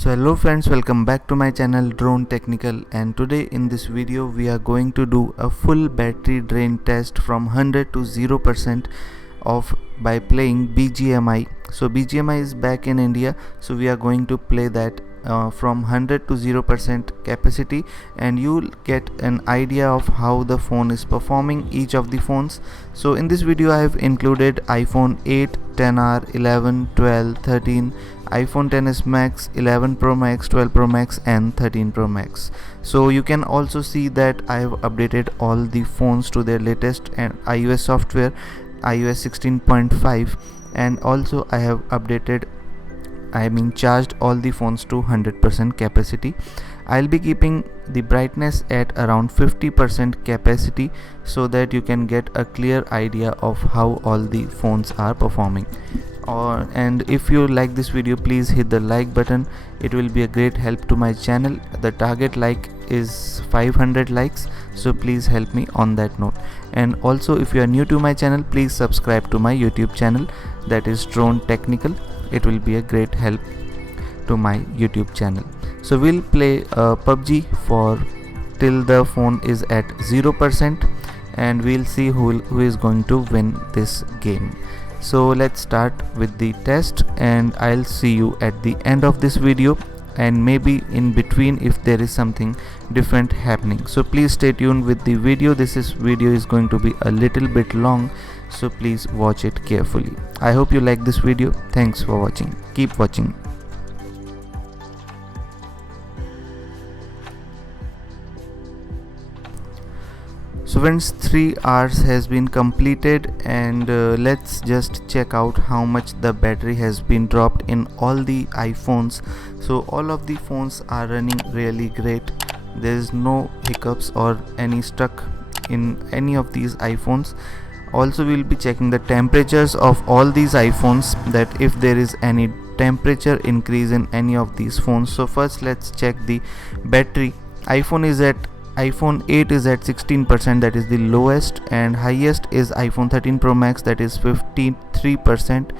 So hello friends, welcome back to my channel Drone Technical, and today in this video we are going to do a full battery drain test from 100 to 0% of by playing BGMI. So BGMI is back in India, so we are going to play that from 100 to 0% capacity, and you'll get an idea of how the phone is performing, each of the phones. So in this video I have included iPhone 8, 10R, 11, 12, 13, iPhone XS Max, 11 Pro Max, 12 Pro Max and 13 Pro Max. So you can also see that I have updated all the phones to their latest and iOS software, iOS16.5, and also I have charged all the phones to 100% capacity. I'll be keeping the brightness at around 50% capacity so that you can get a clear idea of how all the phones are performing. And if you like this video, please hit the like button. It will be a great help to my channel. The target like is 500 likes, so please help me on that note. And also, if you are new to my channel, please subscribe to my YouTube channel, that is Drone Technical. It will be a great help to my YouTube channel. So we'll play PUBG for till the phone is at 0%, and we'll see who is going to win this game. So let's start with the test, and I'll see you at the end of this video, and maybe in between if there is something different happening. So please stay tuned with the video. This video is going to be a little bit long, so please watch it carefully. I hope you like this video. Thanks for watching. Keep watching. So friends, 3 hours has been completed, and let's just check out how much the battery has been dropped in all the iPhones. So all of the phones are running really great. There is no hiccups or any stuck in any of these iPhones. Also, we'll be checking the temperatures of all these iPhones, that if there is any temperature increase in any of these phones. So first let's check the battery. iPhone 8 is at 16%, that is the lowest, and highest is iPhone 13 Pro Max, that is 53%.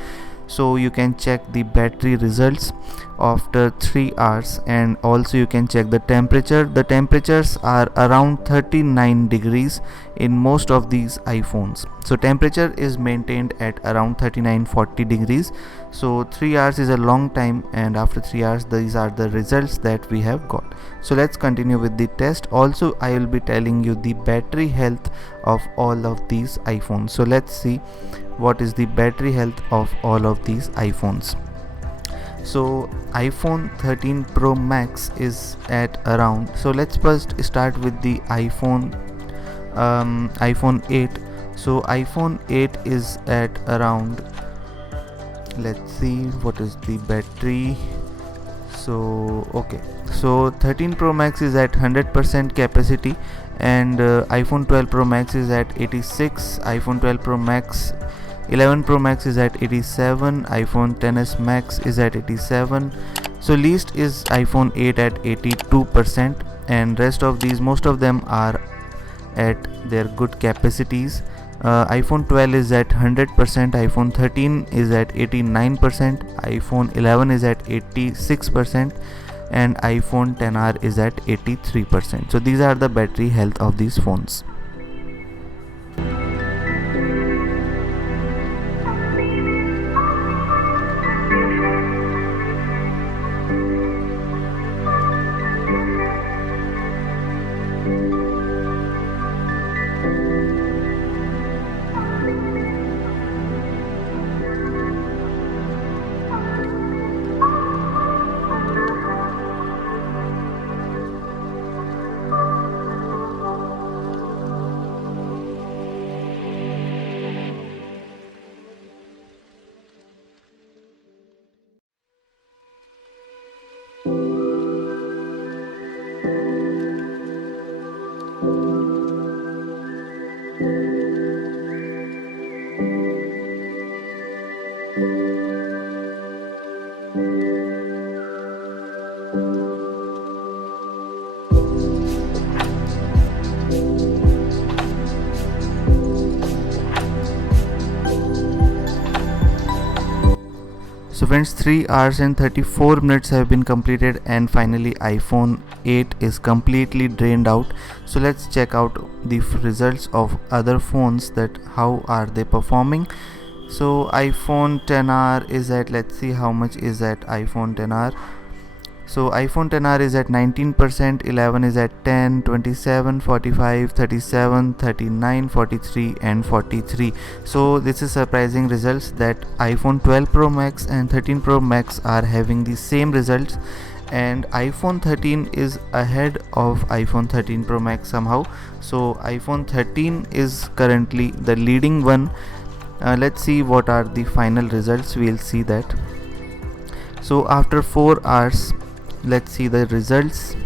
So you can check the battery results after 3 hours, and also you can check the temperature. The temperatures are around 39 degrees in most of these iPhones. So temperature is maintained at around 39-40 degrees. So 3 hours is a long time, and after 3 hours these are the results that we have got. So let's continue with the test. Also, I will be telling you the battery health of all of these iPhones. So let's see what is the battery health of all of these iPhones. So iPhone 13 Pro Max is at around, so let's first start with the iPhone 8. So iPhone 8 is at around, let's see what is the battery. So okay, so 13 Pro Max is at 100% capacity, and iPhone 12 Pro Max is at 86, iPhone 12 Pro Max, 11 Pro Max is at 87, iPhone XS Max is at 87. So least is iPhone 8 at 82%, and rest of these, most of them are at their good capacities. iPhone 12 is at 100%, iPhone 13 is at 89%, iPhone 11 is at 86%, and iPhone XR is at 83%. So these are the battery health of these phones. friends, 3 hours and 34 minutes have been completed, and finally iPhone 8 is completely drained out. So let's check out the results of other phones, that how are they performing. So iPhone 10R is at, let's see how much is at iPhone 10R. So iPhone 10R is at 19%, 11 is at 10, 27, 45, 37, 39, 43 and 43. So this is surprising results, that iPhone 12 Pro Max and 13 Pro Max are having the same results, and iPhone 13 is ahead of iPhone 13 Pro Max somehow. So iPhone 13 is currently the leading one. Let's see what are the final results. We'll see that. So after 4 hours, let's see the results.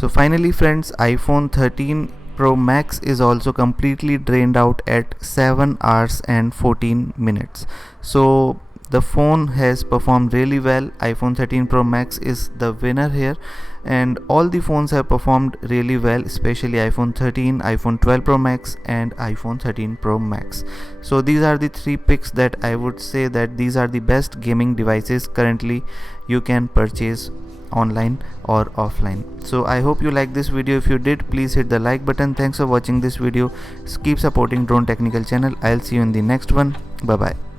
So finally friends, iPhone 13 Pro Max is also completely drained out at 7 hours and 14 minutes. So the phone has performed really well. iPhone 13 Pro Max is the winner here, and all the phones have performed really well, especially iPhone 13, iPhone 12 Pro Max and iPhone 13 Pro Max. So these are the three picks that I would say that these are the best gaming devices currently you can purchase online or offline. So I hope you liked this video. If you did, please hit the like button. Thanks for watching this video. Keep supporting Drone Technical channel. I'll see you in the next one. Bye bye.